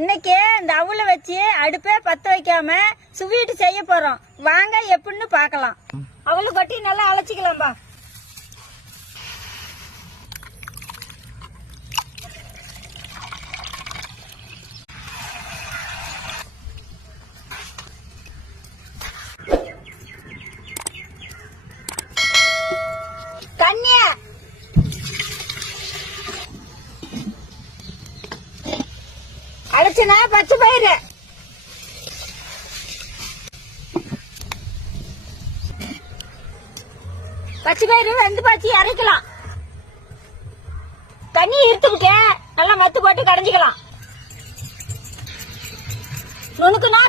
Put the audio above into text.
இன்னைக்கு இந்த அவுல வச்சு அடுப்பே பத்த வைக்காம ஸ்வீட் செய்ய போறோம். வாங்க எப்படின்னு பாக்கலாம். அவளு கொட்டி நல்லா அழைச்சிக்கலாம்பா. தண்ணிய அழைச்சுனா பச்சை பயிறு வெந்து பாச்சி அரைக்கலாம். தண்ணி இருத்துக்கிட்டே நல்லா மத்து போட்டு கடைஞ்சிக்கலாம். நுணுக்குனா